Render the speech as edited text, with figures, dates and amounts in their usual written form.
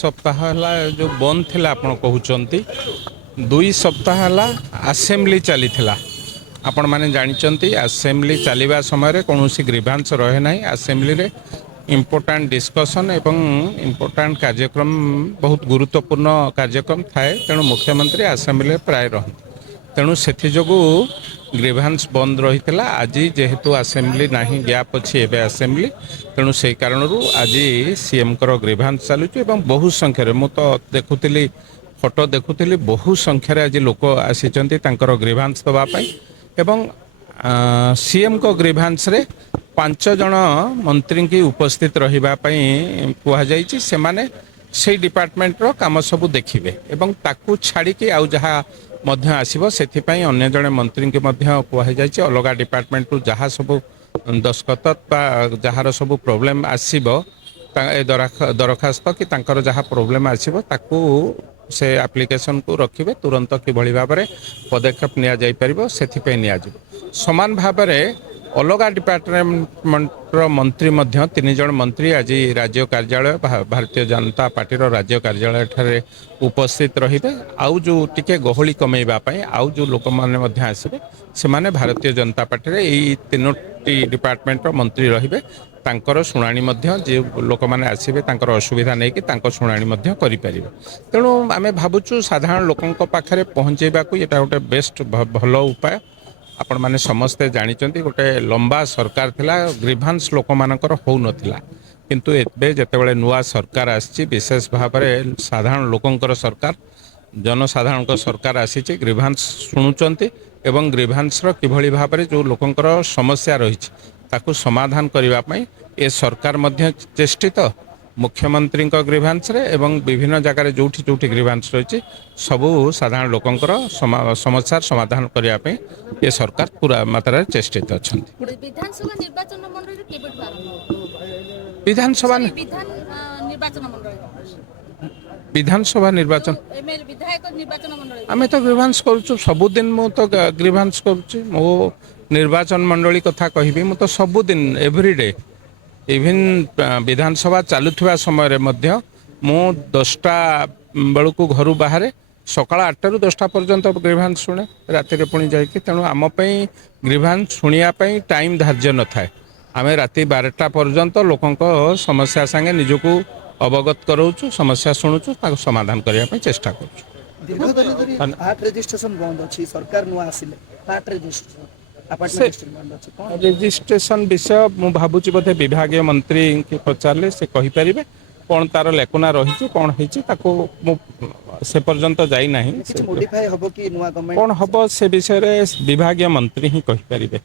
सप्ताह है जो बंद थिला आपण कहउचंती 2 सप्ताह है असेंबली चली आपण माने जानिचंती असेंबली चलिबा समय रे कोनोसी ग्रीवांस रहे नाही असेंबली रे इम्पोर्टाट डिस्कशन एवं इम्पोर्टाट कार्यक्रम बहुत गुरुत्वपूर्ण कार्यक्रम थाए तेणु मुख्यमंत्री असेंबली प्राय रह तेणु से ग्रीवांस बंद रही आज जेहेतु असेंबली नहीं गैप अच्छी एवं असेंबली तेणु से कारण आज सीएम कर ग्रीवांस चलुची बहु संख्यार मु तो देखुली फोटो देखुली बहु संख्यार आज लोक आसी ग्रीवांस दवापाई एवं सीएम को ग्रीवांस रे 5 जन मंत्री की उपस्थित रहिबा पई कुहा से माने से डिपार्टमेंट रो काम सब देखिबे एवं ताकू छाड़ी के आउ जहा मध्य आसीबो सेथिपई अन्य जने मंत्री के मध्य कुहा जायछि अलगा डिपार्टमेंट रु जहा सब दस्खत बा जहार सब प्रॉब्लम आसीबो दरखास्त कि तांकर जहा प्रॉब्लम आसीबो ताकू से एप्लिकेशन को रखिबे तुरंत कि भली भाव में पदक्षेप निया जाय परिबो सेथिपई निया जिवो समान भाव में अलगा डिपार्टमेंट मंत्री मध्य 3 जन मंत्री आज राज्य कार्यालय भारतीय जनता पार्टी राज्य कार्यालय ठारे उपस्थित रहिबे आउ जो टिके गहली कमेइबा पई आउ जो लोक माने मध्य आसीबे से माने भारतीय जनता पार्टी रे एई 3टी डिपार्टमेंट मंत्री रहिबे तांकर शुणाणी मध्य जे लोक माने आसीबे तांकर असुविधा नै कि तांकर शुणाणी मध्य करि परिबे तेणु आमे भाबुछु साधारण लोकंक पाखरे पहुंचेबा को एटा गोटे बेस्ट भलो उपाय आपण माने समस्ते जानिचंती गोटे लंबा सरकार थिला ग्रीवांस लोक मानकर हो नथिला किंतु एबे जेतेबेले नुआ सरकार आछि विशेष भाव में साधारण लोकंकर सरकार जनसाधारण को सरकार आसी ग्रीवांस शुणुचंती एवं ग्रीवांस रो किभली भाव में जो लोकंकर समस्या रही ताकू समाधान करबा पई ए सरकार मध्य चेष्टित मुख्यमंत्री ग्रीवांस रे एवं विभिन्न जगह जोठी जोठी ग्रीवांस रही सबू साधारण लोकंकर समस्या समाधान करबा पई ए सरकार पूरा मात्रा चेष्टित अछंती। विधानसभा निर्वाचन मंडल केबेठु आरंभ विधानसभा निर्वाचन मंडल विधानसभा निर्वाचन विधायक निर्वाचन मंडल आमे तो ग्रीवांस करूछु सबुदिन मु तो ग्रीवांस करूछु मो निर्वाचन मंडली कथा कहबी मु तो सबुदिन एवरीडे इवन विधानसभा चलुवा समय रे मध्य मु 10टा बेलू को घर बाहर सकाळ 8 रु 10टा पर्यंत ग्रीवांस शुणे राति रे पुणी जाइके तेणु आम ग्रीवांस शुणिया टाइम धार्य न थाए आमे राति 12टा पर्यंत लोकंक समस्या संगे निजको अवगत कराऊँ समस्या शुणुचु समाधान करने चेष्टा कर रजिस्ट्रेशन विषय मु भावुची बोधे विभागीय मंत्री के पचारे से कहीपर कौन तार लेकुना रही कौन से पर्यंत जाई नहीं कौन हम से विषय विभागीय मंत्री ही कहीपर।